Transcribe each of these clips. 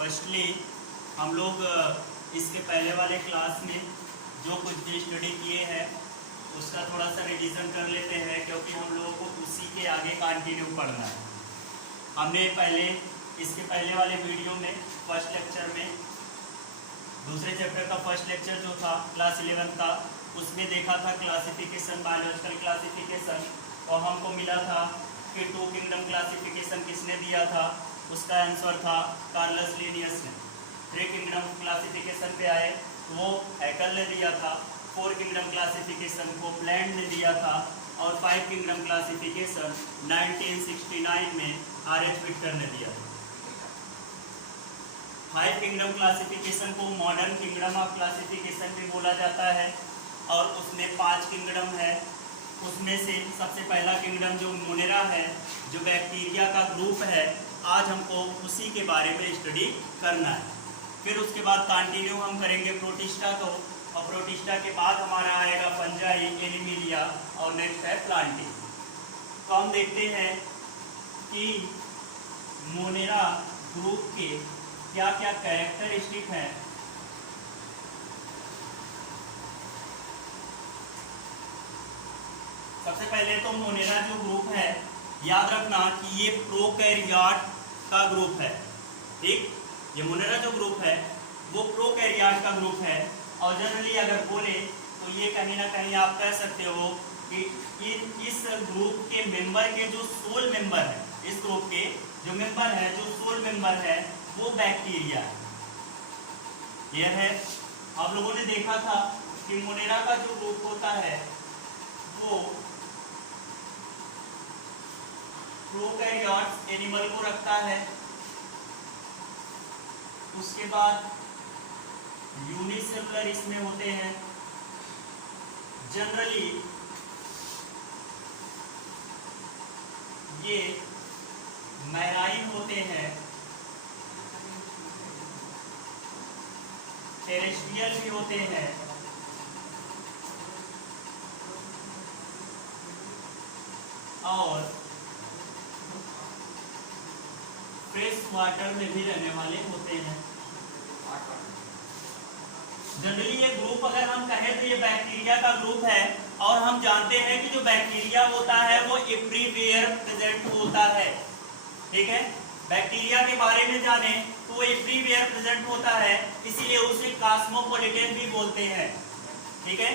Firstly हम लोग इसके पहले वाले क्लास में जो कुछ भी स्टडी किए हैं उसका थोड़ा सा रिवीजन कर लेते हैं, क्योंकि हम लोगों को उसी के आगे कंटिन्यू पढ़ना है। हमने इसके पहले वाले वीडियो में फर्स्ट लेक्चर में दूसरे चैप्टर का फर्स्ट लेक्चर जो था क्लास 11 का, उसमें देखा था क्लासिफिकेशन, बायोलॉजिकल क्लासिफिकेशन, और हमको मिला था कि 2 किंगडम क्लासिफिकेशन किसने दिया था। उसका आंसर था कार्लस लिनियस ने। 3 किंगडम क्लासिफिकेशन पे आए, वो हैकल ने दिया था। 4 किंगडम क्लासिफिकेशन को प्लैंड ने दिया था, और 5 किंगडम क्लासिफिकेशन 1969 में आर.एच. विक्टर ने दिया था। 5 किंगडम क्लासिफिकेशन को मॉडर्न किंगडम ऑफ क्लासिफिकेशन भी बोला जाता है, और उसमें 5 किंगडम है। उसमें से सबसे पहला किंगडम जो मोनेरा है, जो बैक्टीरिया का ग्रुप है, आज हमको उसी के बारे में स्टडी करना है। फिर उसके बाद कंटिन्यू हम करेंगे प्रोटिस्टा को, और प्रोटिस्टा के बाद हमारा आएगा फंजाई, एनिमिलिया, और नेक्स्ट है प्लांटिंग। तो हम देखते हैं कि मोनेरा ग्रुप के क्या क्या कैरेक्टरिस्टिक हैं। सबसे पहले तो मोनेरा जो ग्रुप है, याद रखना कि ये प्रोकैरियोट का ग्रुप है। ठीक, ये मोनेरा जो ग्रुप है वो प्रोकैरियोट का ग्रुप है, और जनरली अगर बोले तो ये कहीं ना कहीं आप कह सकते हो कि इस ग्रुप के मेंबर के जो सोल मेंबर है, इस ग्रुप के जो मेंबर है, जो सोल मेंबर है, वो बैक्टीरिया है। यह है, आप लोगों ने देखा था कि मोनेरा का जो ग्रुप होता है वो प्रोकैरियोट्स एनिमल को रखता है। उसके बाद यूनिसेलुलर इसमें होते हैं। जनरली ये मैराइन होते हैं, टेरेस्ट्रियल भी होते हैं, और फ्रेश वाटर में भी रहने वाले होते हैं। जनरली ये ग्रुप अगर हम कहें तो ये बैक्टीरिया का ग्रुप है, और हम जानते हैं कि जो बैक्टीरिया होता है वो एवरीवेयर प्रेजेंट होता है। ठीक है, बैक्टीरिया के बारे में जाने तो वो एवरीवेयर प्रेजेंट होता है, इसीलिए उसे कॉस्मोपॉलिटन भी बोलते हैं। ठीक है,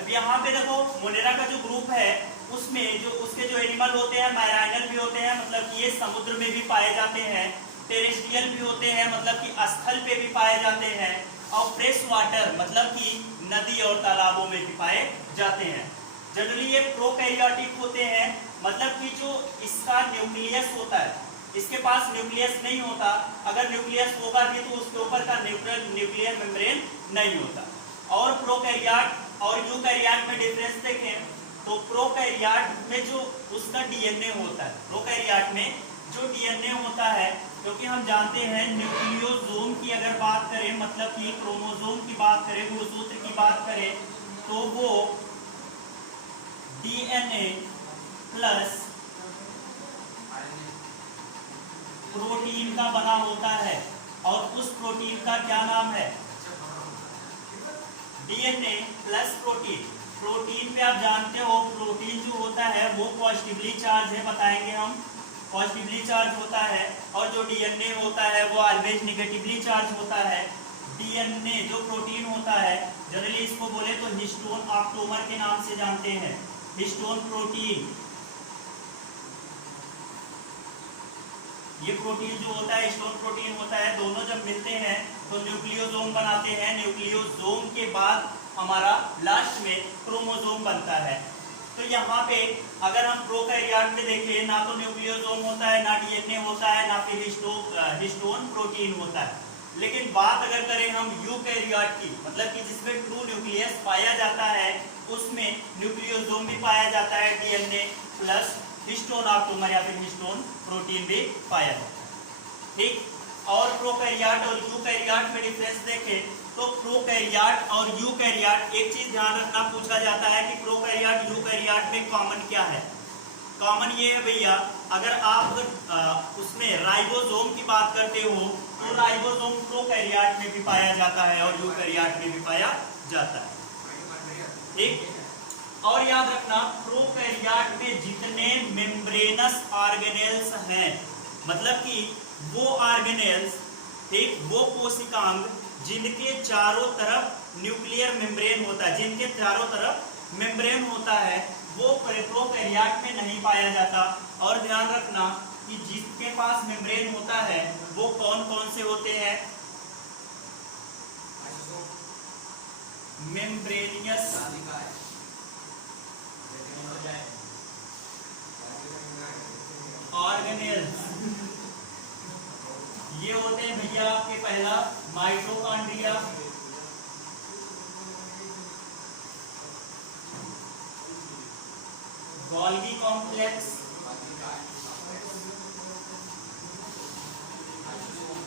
अब यहाँ पे देखो मोनेरा का जो ग्रुप है उसमें जो उसके जो एनिमल होते हैं मैराइनल भी होते हैं, मतलब कि ये समुद्र में भी पाए जाते हैं, टेरेस्ट्रियल भी होते हैं, मतलब कि स्थल पे भी पाए जाते हैं, और फ्रेश वाटर मतलब कि नदी और तालाबों में भी पाए जाते हैं। जनरली ये प्रोकैरियोटिक होते हैं, मतलब कि जो इसका न्यूक्लियस होता है, इसके पास न्यूक्लियस नहीं होता। अगर न्यूक्लियस होगा भी तो उसके ऊपर का न्यूक्लियर मेम्ब्रेन नहीं होता। और प्रोकैरियोट और यूकैरियोट में डिफरेंस देखें तो प्रोकैरियोट में जो उसका डीएनए होता है, प्रोकैरियोट में जो डीएनए होता है, क्योंकि हम जानते हैं न्यूक्लियोसोम की अगर बात करें, मतलब कि क्रोमोसोम की बात करें, गुणसूत्र की बात करें, तो वो डीएनए प्लस प्रोटीन का बना होता है, और उस प्रोटीन का क्या नाम है? DNA plus protein. प्रोटीन पे आप जानते हो प्रोटीन जो होता है वो पॉजिटिवली चार्ज है, बताएंगे हम, पॉजिटिवली चार्ज होता है, और जो डीएनए होता है वो ऑलवेज नेगेटिवली चार्ज होता है। डीएनए जो प्रोटीन होता है, जनरली इसको बोले तो हिस्टोन ऑक्टोमर के नाम से जानते हैं, हिस्टोन प्रोटीन। ये प्रोटीन जो होता है हिस्टोन प्रोटीन होता है, दोनों जब मिलते हैं तो न्यूक्लियोसोम बनाते हैं। न्यूक्लियोसोम के बाद हमारा लास्ट में क्रोमोसोम बनता है। तो यहाँ पे अगर हम प्रोकैरियोट में देखें, ना तो न्यूक्लियोसोम होता है, ना डीएनए होता है, ना फिर हिस्टोन प्रोटीन होता है। लेकिन बात अगर करें हम यूकैरियोट की, मतलब कि जिसमें ट्रू न्यूक्लियस पाया जाता है, उसमें न्यूक्लियोसोम भी पाया जाता है, डीएनए प्लस हिस्टोन ऑक्टोमर या फिर हिस्टोन प्रोटीन भी पाया जाता है। ठीक, और प्रोकैरियोट और यूकैरियोट में डिफरेंस देखें तो प्रोकैरियोट और यूकैरियोट, एक चीज ध्यान रखना, पूछा जाता है कि प्रोकैरियोट यूकैरियोट में कॉमन क्या है। कॉमन ये है भैया अगर आप उसमें राइबोसोम की बात करते हो तो राइबोसोम प्रोकैरियोट में भी पाया जाता है और यूकैरियोट में भी पाया जाता है। ठीक, और याद रखना प्रोकैरियोट में जितने मेम्ब्रेनस ऑर्गेनेल्स हैं, मतलब कि वो ऑर्गेनेल्स, ठीक, वो कोशिकांग जिनके चारों तरफ न्यूक्लियर मेम्ब्रेन होता है, जिनके चारों तरफ मेम्ब्रेन होता है, वो प्रोकैरियोट में नहीं पाया जाता। और ध्यान रखना कि जिसके पास मेम्ब्रेन होता है वो कौन कौन से होते हैं? मेम्ब्रेनियस ऑर्गेनेल्स, ये होते हैं भैया आपके पहला mitochondria, Golgi complex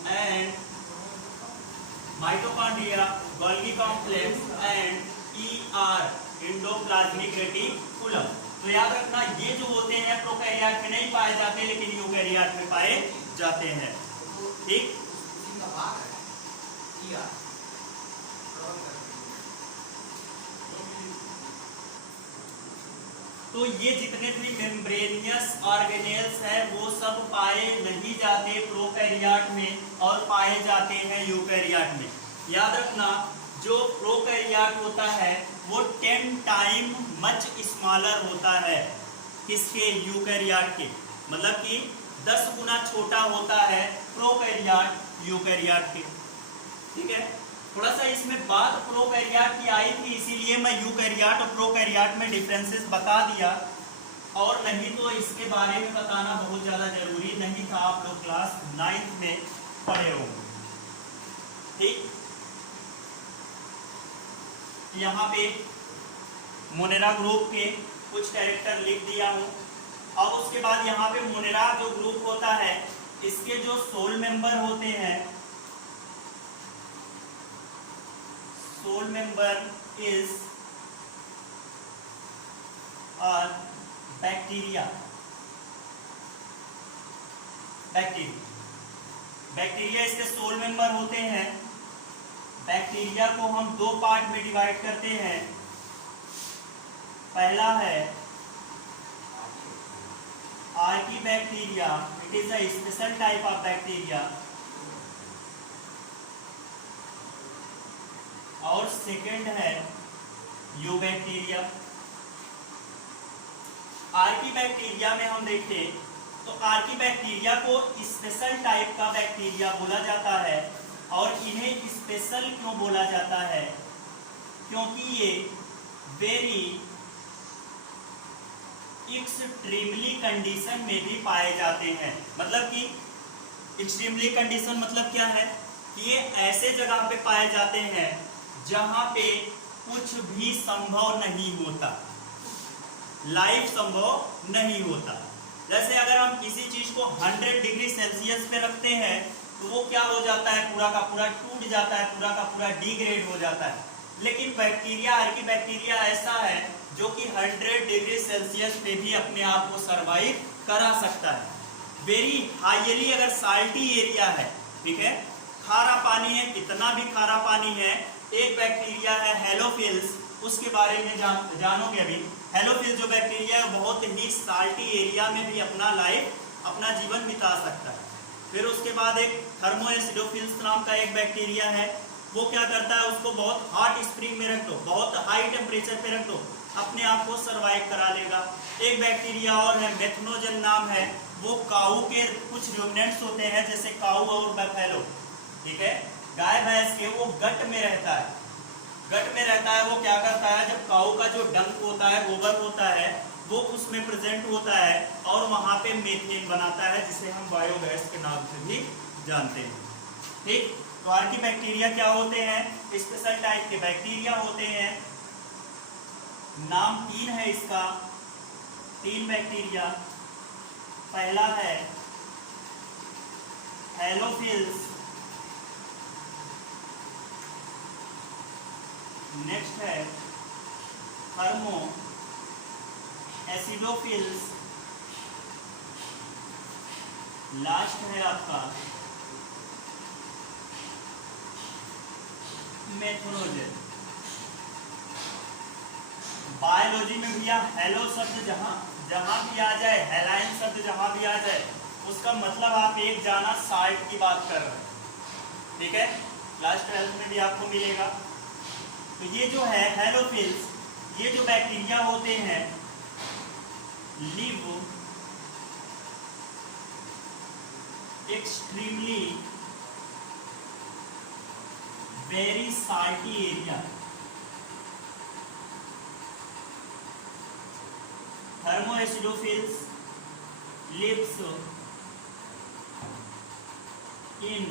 and mitochondria, Golgi complex and endoplasmic reticulum. तो याद रखना ये जो होते हैं प्रोकैरियोट में नहीं पाए जाते लेकिन यूकैरियोट में पाए जाते हैं। ठीक, तो ये जितने भी मेम्ब्रेनियस ऑर्गेनेल्स हैं वो सब पाए नहीं जाते प्रोकैरियोट में और पाए जाते हैं यूकैरियोट में। याद रखना जो प्रोकैरियोट होता है वो 10 टाइम मच स्मॉलर होता है किसके? यूकैरियोट के, मतलब कि 10 गुना छोटा होता है प्रोकैरियोट यूकैरियोट के। ठीक है, थोड़ा सा इसमें बात प्रोकैरियोट की आई थी इसीलिए मैं यूकैरियोट और प्रोकैरियोट में डिफरेंसेस बता दिया, और नहीं तो इसके बारे में बताना बहुत ज्यादा जरूरी नहीं था, आप लोग क्लास 9th में पढ़े होंगे। ठीक, यहाँ पे मोनेरा ग्रुप के कुछ कैरेक्टर लिख दिया हूं। अब उसके बाद यहाँ पे मोनेरा जो ग्रुप होता है इसके जो सोल मेंबर होते हैं, sole member is bacteria. Bacteria इसके सोल मेंबर होते हैं। बैक्टीरिया को हम दो पार्ट में डिवाइड करते हैं। पहला है archaebacteria, it is a special type of bacteria, और सेकंड है यूबैक्टीरिया। आर्कीबैक्टीरिया में हम देखें तो आर्कीबैक्टीरिया को स्पेशल टाइप का बैक्टीरिया बोला जाता है। और इन्हें स्पेशल क्यों बोला जाता है? क्योंकि ये वेरी एक्सट्रीमली कंडीशन में भी पाए जाते हैं। मतलब कि एक्सट्रीमली कंडीशन मतलब क्या है कि ये ऐसे जगह पे पाए जाते हैं जहां पे कुछ भी संभव नहीं होता, लाइफ संभव नहीं होता। जैसे अगर हम किसी चीज को 100 डिग्री सेल्सियस पे रखते हैं तो वो क्या हो जाता है? पूरा का पूरा टूट जाता है, पूरा का पूरा डिग्रेड हो जाता है। लेकिन बैक्टीरिया, आर्कीबैक्टीरिया ऐसा है जो कि 100 डिग्री सेल्सियस पे भी अपने आप को सरवाइव करा सकता है। वेरी हाईली अगर साल्टी एरिया है, ठीक है, खारा पानी है, कितना भी खारा पानी है। एक बैक्टीरिया है हेलोफिल्स, उसके बारे में जानोगे अभी। हेलोफिल्स जो बैक्टीरिया है बहुत ही साल्टी एरिया में भी अपना लाइफ, अपना जीवन बिता सकता है। फिर उसके बाद एक थर्मोएसिडोफिल्स नाम का एक बैक्टीरिया है, वो क्या करता है, उसको बहुत हॉट स्प्रिंग में रख दो, बहुत हाई टेम्परेचर पे रख दो, अपने आप को सरवाइव करा लेगा। एक बैक्टीरिया और है, मेथनोजन नाम है, वो काऊ के कुछ रूमिनेंट्स होते हैं जैसे काऊ और बफेलो, ठीक है, गाय भैंस के, वो गट में रहता है। गट में रहता है, वो क्या करता है, जब काऊ का जो डंक होता है, गोबर होता है, वो उसमें प्रेजेंट होता है और वहां पे मीथेन बनाता है जिसे हम बायोगैस के नाम से भी जानते हैं। ठीक, तो आर्कीबैक्टीरिया क्या होते हैं? स्पेशल टाइप के बैक्टीरिया होते हैं। नाम 3 है इसका, 3 बैक्टीरिया। पहला है हेलोफिल्स, नेक्स्ट है थर्मो एसिडोफिल्स लास्ट है आपका मेथनोजन। बायोलॉजी में भैया हेलो शब्द जहां जहां भी आ जाए, हेलाइन शब्द जहां भी आ जाए, उसका मतलब आप एक जाना साल्ट की बात कर रहे हैं, ठीक है। लास्ट 12th में भी आपको मिलेगा। तो ये जो है हेलोफिल्स, ये जो बैक्टीरिया होते हैं live extremely very salty area. Thermoacidophiles lives in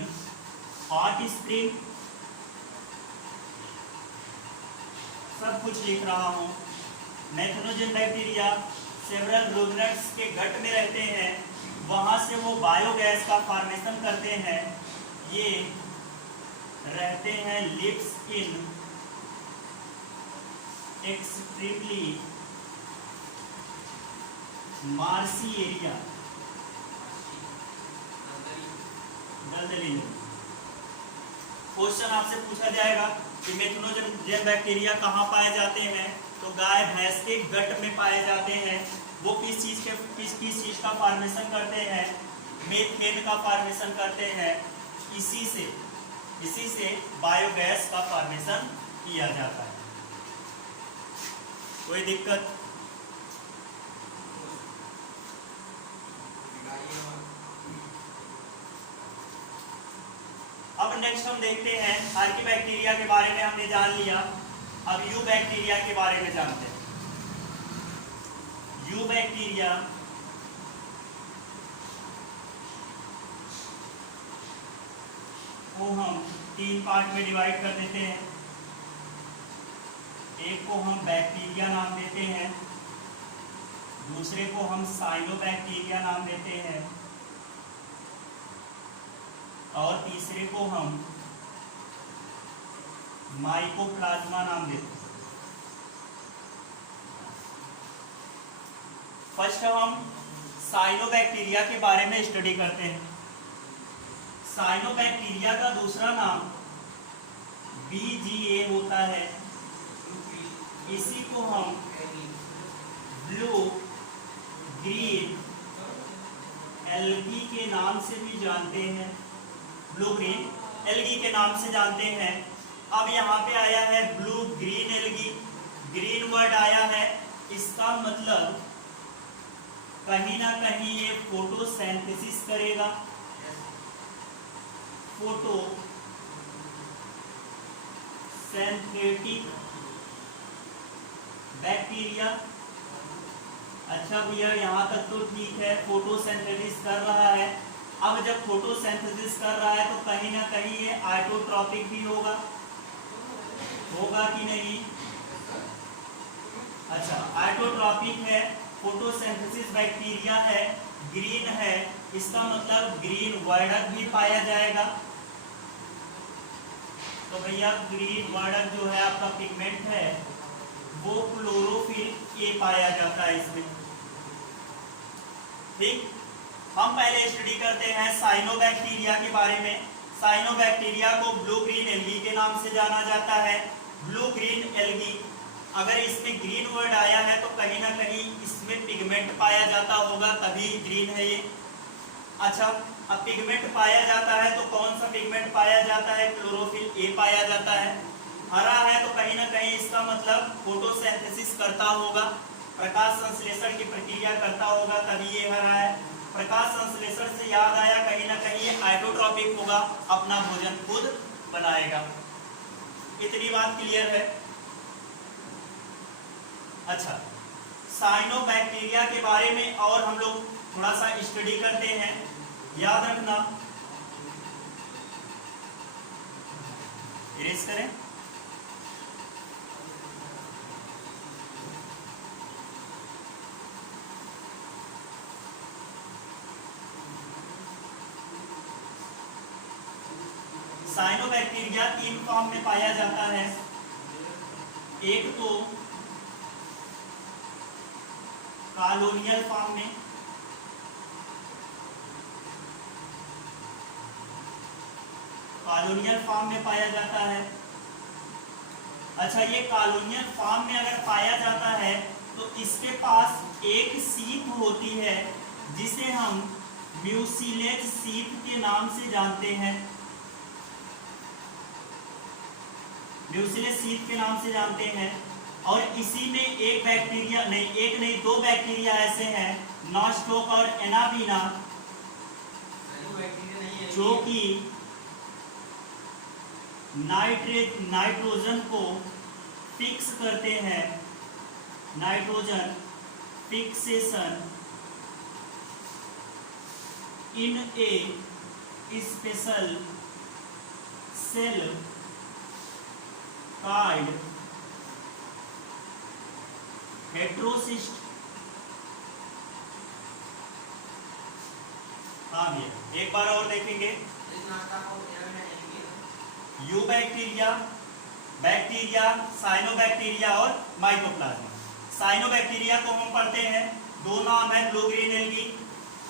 hot spring, सब कुछ लिख रहा हूं। मेथनोजन बैक्टीरिया सेवरल रूमिनेंट्स के गट में रहते हैं, वहां से वो बायोगैस का फॉर्मेशन करते हैं। ये रहते हैं lives in extremely marshy area, दलदली में। क्वेश्चन आपसे पूछा जाएगा कि मेथनोजन बैक्टीरिया कहाँ पाए जाते हैं, तो गाय भैंस के गट में पाए जाते हैं। वो किस चीज का फॉर्मेशन करते हैं, मीथेन का फॉर्मेशन करते हैं। इसी से बायोगैस का फॉर्मेशन किया जाता है। कोई दिक्कत? अब नेक्स्ट हम देखते हैं आर्किबैक्टीरिया के बारे में हमने जान लिया। अब यू बैक्टीरिया के बारे में जानते हैं। यू बैक्टीरिया को हम 3 पार्ट में डिवाइड कर देते हैं। एक को हम बैक्टीरिया नाम देते हैं, दूसरे को हम साइनोबैक्टीरिया नाम देते हैं, और तीसरे को हम माइकोप्लाज्मा नाम देते हैं। फर्स्ट हम साइनोबैक्टीरिया के बारे में स्टडी करते हैं। साइनोबैक्टीरिया का दूसरा नाम BGA होता है। इसी को हम ब्लू ग्रीन एल्गी के नाम से भी जानते हैं, ब्लू ग्रीन एल्गी के नाम से जानते हैं। अब यहाँ पे आया है blue green algae, green word आया है, इसका मतलब कहीं ना कहीं ये फोटोसिंथेसिस करेगा। Photosynthetic bacteria. अच्छा भैया यहाँ तक तो ठीक है, फोटोसिंथेसिस कर रहा है। अब जब फोटोसिंथेसिस कर रहा है तो कहीं ना कहीं ये आइसोट्रॉपिक भी होगा कि नहीं? अच्छा, आइसोट्रॉपिक है, फोटोसिंथेसिस बैक्टीरिया है, ग्रीन है, इसका मतलब ग्रीन वर्डक भी पाया जाएगा। तो भैया ग्रीन वर्डक जो है आपका पिगमेंट है वो क्लोरोफिल ए पाया जाता है इसमें। ठीक, हम पहले स्टडी करते हैं साइनोबैक्टीरिया के बारे में। साइनोबैक्टीरिया को ब्लू ग्रीन एल्गी के नाम से जाना जाता है। ब्लू ग्रीन एल्गी, अगर इसमें ग्रीन वर्ड आया है तो कहीं ना कहीं इसमें पिगमेंट पाया जाता होगा, तभी ग्रीन है ये। अच्छा, अब पिगमेंट पाया जाता है तो कौन सा पिगमेंट पाया जाता है? क्लोरोफिल ए पाया जाता है। हरा है तो कहीं ना कहीं इसका मतलब फोटोसिंथेसिस करता होगा, प्रकाश संश्लेषण की प्रक्रिया करता होगा, तभी ये हरा है। प्रकाश संश्लेषण से याद आया, कहीं ना कहीं ये आइसोट्रॉपिक होगा, अपना भोजन खुद बनाएगा। इतनी बात क्लियर है? अच्छा, साइनोबैक्टीरिया के बारे में और हम लोग थोड़ा सा स्टडी करते हैं। याद रखना, इरेज करें। साइनोबैक्टीरिया 3 फॉर्म में पाया जाता है। एक तो कॉलोनियल फॉर्म में, कॉलोनियल फॉर्म में पाया जाता है। अच्छा, ये कॉलोनियल फॉर्म में अगर पाया जाता है तो इसके पास एक सीप होती है जिसे हम म्यूसिलेज सीप के नाम से जानते हैं। म्यूसिलेज सीप के नाम से जानते हैं। और इसी में एक बैक्टीरिया नहीं, एक नहीं, दो बैक्टीरिया ऐसे हैं, नॉस्टोक और एनाबीना, जो कि नाइट्रोजन को फिक्स करते हैं। Nitrogen fixation in a special cell called heterocyst. हाँ भैया, एक बार और देखेंगे। यू बैक्टीरिया, बैक्टीरिया, साइनोबैक्टीरिया और माइकोप्लाज्मा। साइनोबैक्टीरिया को हम पढ़ते हैं, दो नाम है, ब्लू ग्रीन एल्गी,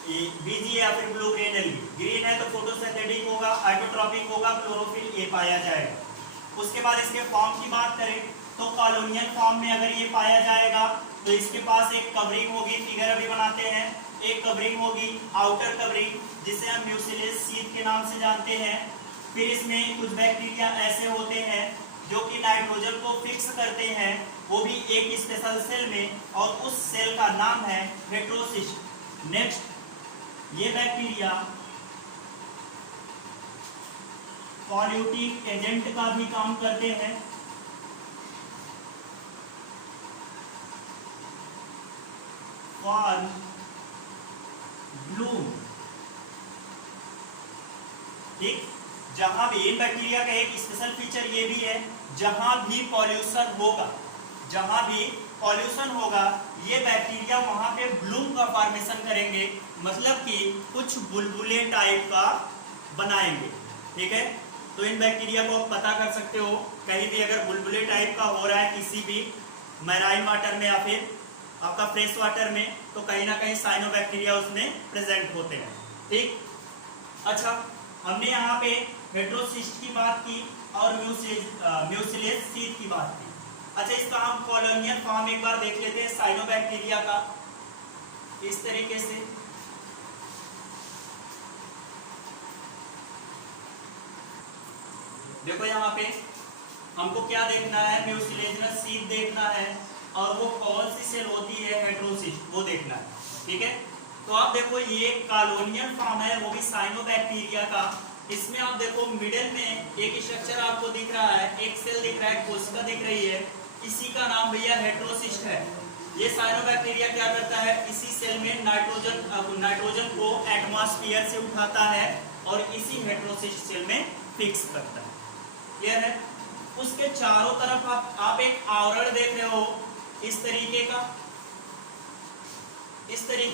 बीजी या फिर ब्लू ग्रीन एल्गी। ग्रीन है तो फोटोसिंथेटिक होगा, आइसोट्रॉपिक होगा, क्लोरोफिल ए पाया जाएगा। उसके बाद इसके फॉर्म की बात करें तो कॉलोनियल फॉर्म में अगर ये पाया जाएगा तो इसके पास एक कवरिंग होगी, फिगर अभी बनाते हैं। एक कवरिंग होगी, आउटर कवरिंग, जिसे हम म्यूसिलेज सीप के नाम से जानते हैं। फिर इसमें कुछ बैक्टीरिया ऐसे होते हैं जो कि नाइट्रोजन को फिक्स करते हैं, वो भी एक स्पेशल सेल में, और उस सेल का नाम है हेट्रोसिस्ट। नेक्स्ट, ये बैक्टीरिया पॉल्यूटिक एजेंट का भी काम करते हैं। फॉर ब्लूम, ठीक। जहां भी इन बैक्टीरिया का एक स्पेशल फीचर ये भी है, जहां भी पॉल्यूशन होगा, जहां भी पॉल्यूशन होगा, ये बैक्टीरिया वहां पे ब्लूम का फॉर्मेशन करेंगे, मतलब कि कुछ बुलबुले टाइप का बनाएंगे, ठीक है। तो इन बैक्टीरिया को आप पता कर सकते हो, कहीं भी अगर बुलबुले टाइप का हो रहा है किसी भी मैराइन वाटर में या फिर आपका फ्रेश वाटर में, तो कहीं ना कहीं साइनोबैक्टीरिया उसमें प्रेजेंट होते हैं, ठीक। अच्छा, हमने यहाँ पे हेट्रोसिस्ट की बात की और म्यूसिलेज सीप की बात की। अच्छा, इसका हम कॉलोनियल फॉर्म एक बार देख लेते हैं साइनोबैक्टीरिया का, इस तरीके से। देखो यहाँ पे हमको क्या देखना है, म्यूसिलेजिनस सीप देखना है, और वो कौन सी सेल होती है, हेट्रोसिस्ट, वो देखना है, ठीक है। तो आप देखो ये कॉलोनियल फॉर्म है, वो भी साइनोबैक्टीरिया का। इसमें आप देखो मिडिल में एक स्ट्रक्चर आपको दिख रहा है, एक सेल दिख रहा है, कोशिका दिख रही है, इसी का नाम भैया हेट्रोसिस्ट है। ये साइनोबैक्टीरिया क्या करता है, इसी सेल में नाइट्रोजन को एटमॉस्फेयर से उठाता है और इसी हेट्रोसिस्ट सेल में फिक्स करता है। क्लियर है। उसके चारों तरफ आप एक आवरण देख रहे हो, इस तरीके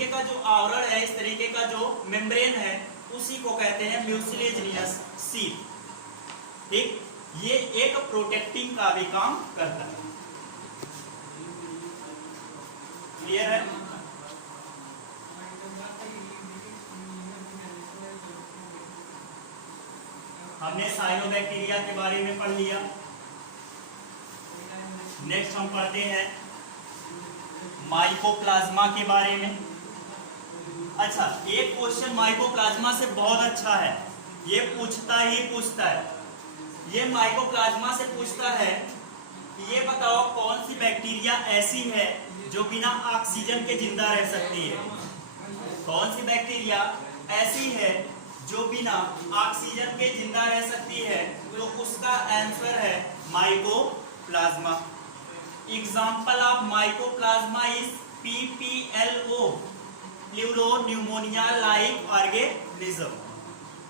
का जो आवरण है, इस तरीके का जो मेम्ब्रेन है, उसी को कहते हैं म्यूसिलेजिनस सीप, ठीक। ये एक प्रोटेक्टिंग का भी काम करता है। क्लियर है। हमने साइनोबैक्टीरिया के बारे में पढ़ लिया। नेक्स्ट हम पढ़ते हैं माइकोप्लाज्मा के बारे में। अच्छा, एक क्वेश्चन माइकोप्लाज्मा से बहुत अच्छा है, ये पूछता है। ये माइकोप्लाज्मा से पूछता है कि ये बताओ कौन सी बैक्टीरिया ऐसी है जो बिना ऑक्सीजन के जिंदा रह सकती है। कौन सी बैक्टीरिया ऐसी है जो बिना ऑक्सीजन के जिंदा रह सकती है, तो उसका आंसर है mycoplasma. Example of mycoplasma is PPLO, pleuropneumonia like organism,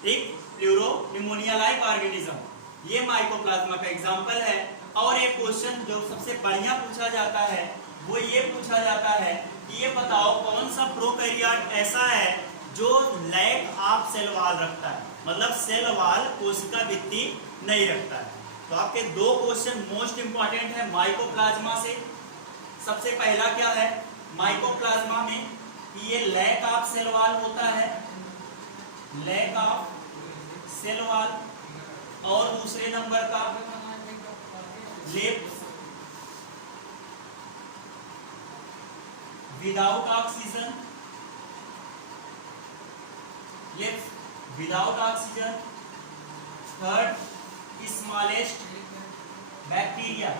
ठीक, प्लूरोन्यूमोनिया लाइक ऑर्गेनिज्म, ये माइकोप्लाज्मा का एग्जाम्पल है। और एक क्वेश्चन जो सबसे बढ़िया पूछा जाता है वो ये पूछा जाता है कि ये बताओ कौन सा प्रोकैरियोट ऐसा है जो लैक ऑफ सेल वॉल रखता है, मतलब सेल वॉल कोशिका भित्ति नहीं रखता है। तो आपके दो क्वेश्चन मोस्ट इंपॉर्टेंट है माइकोप्लाज्मा से। सबसे पहला क्या है, माइकोप्लाज्मा में ये लैक ऑफ सेल वॉल होता है, लैक ऑफ सेल वॉल। और दूसरे नंबर का lips without oxygen, lips without oxygen. Third smallest bacteria,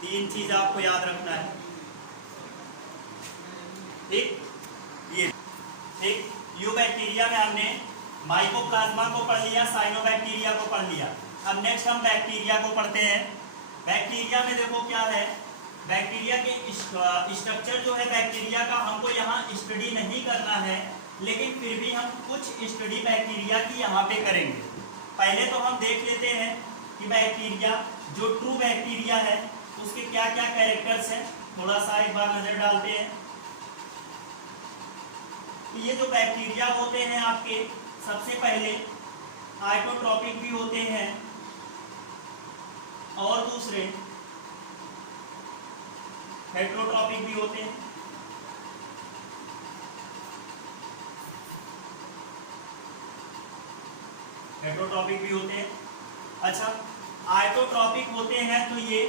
तीन चीज आपको याद रखना है, ठीक। ये ठीक, यू बैक्टीरिया में हमने माइकोप्लाज्मा को पढ़ लिया, साइनोबैक्टीरिया को पढ़ लिया। अब नेक्स्ट हम बैक्टीरिया को पढ़ते हैं। बैक्टीरिया में देखो क्या है, बैक्टीरिया के स्ट्रक्चर जो है बैक्टीरिया का हमको यहाँ स्टडी नहीं करना है, लेकिन फिर भी हम कुछ स्टडी बैक्टीरिया की यहाँ पे करेंगे। पहले तो हम देख लेते हैं कि बैक्टीरिया जो ट्रू बैक्टीरिया है उसके क्या क्या कैरेक्टर्स हैं, थोड़ा सा एक बार नजर डालते हैं। ये जो बैक्टीरिया होते हैं आपके, सबसे पहले आइटोट्रॉपिक भी होते हैं और दूसरे हेट्रोट्रॉपिक भी होते हैं। हेट्रोट्रॉपिक भी होते हैं। अच्छा, आइटोट्रॉपिक होते हैं तो ये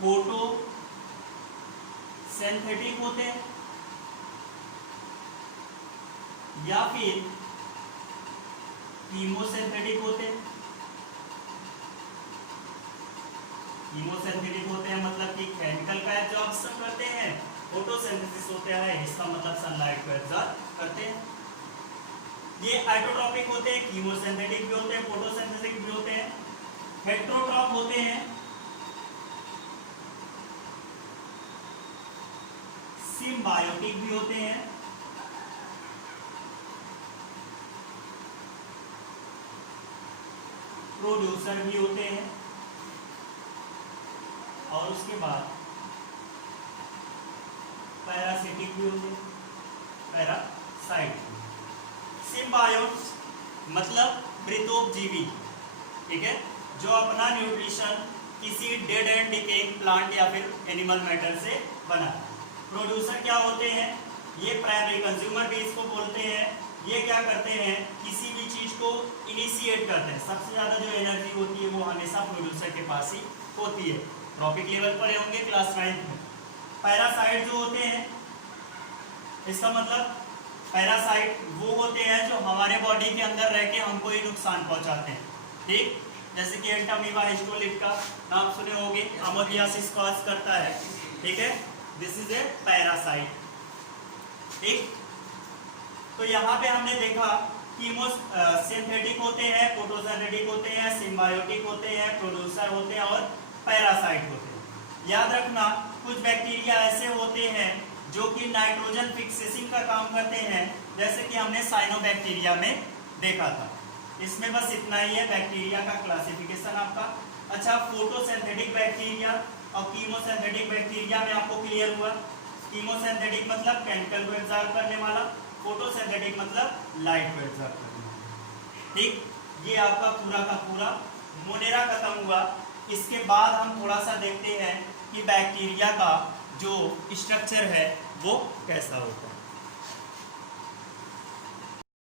फोटो सिंथेटिक होते हैं या फिर कीमोसिंथेटिक होते हैं। कीमोसिंथेटिक होते हैं मतलब कि केमिकल का एब्जॉर्प्शन करते हैं, फोटोसिंथेसिस होता है इसका मतलब सनलाइट को एब्जॉर्ब करते हैं। ये आइटोट्रॉपिक होते हैं, कीमोसिंथेटिक भी होते हैं, फोटोसिंथेटिक भी होते हैं। हेट्रोट्रॉप होते हैं, सिम्बायोटिक भी होते हैं, प्रोड्यूसर भी होते हैं और उसके बाद पैरासिटिक भी होते हैं, पैरासाइट। सिम्बायोट्स मतलब मृतोपजीवी, ठीक है, जो अपना न्यूट्रिशन किसी डेड एंड डिकेइंग प्लांट या फिर एनिमल मैटर से बना। प्रोड्यूसर क्या होते हैं, ये प्राइमरी कंज्यूमर भी इसको बोलते हैं। ये क्या करते हैं, किसी भी चीज को इनिशिएट करते हैं। सबसे ज्यादा जो एनर्जी होती है वो हमेशा प्रोड्यूसर के पास ही होती है। ट्रॉपिक लेवल पर होंगे क्लास 9 में। पैरासाइट जो होते हैं, इसका मतलब पैरासाइट वो होते हैं जो हमारे बॉडी के अंदर रह के हमको ही नुकसान पहुंचाते हैं, ठीक। जैसे कि एंटामीबा हिस्टोलिट का नाम सुने होंगे, अमोनियासिस कॉज करता है, ठीक है, दिस इज ए पैरासाइट, ठीक। तो यहाँ पे हमने देखा कीमोसिंथेटिक होते हैं, फोटोसिंथेटिक होते हैं, सिम्बायोटिक होते हैं, प्रोड्यूसर होते हैं और पैरासाइट होते हैं। याद रखना कुछ बैक्टीरिया ऐसे होते हैं जो कि नाइट्रोजन फिक्सेसिंग का काम करते हैं, जैसे कि हमने साइनोबैक्टीरिया में देखा था। इसमें बस इतना ही है बैक्टीरिया का क्लासिफिकेशन आपका। अच्छा, फोटोसिंथेटिक बैक्टीरिया और कीमोसिंथेटिक बैक्टीरिया में आपको क्लियर हुआ। कीमोसिंथेटिक मतलब केमिकल को एब्जॉर्ब करने वाला, फोटोसिंथेटिक मतलब लाइट को एब्जॉर्ब करने वाला, ठीक। ये आपका पूरा का पूरा मोनेरा खत्म हुआ। इसके बाद हम थोड़ा सा देखते हैं कि बैक्टीरिया का जो स्ट्रक्चर है वो कैसा होता है।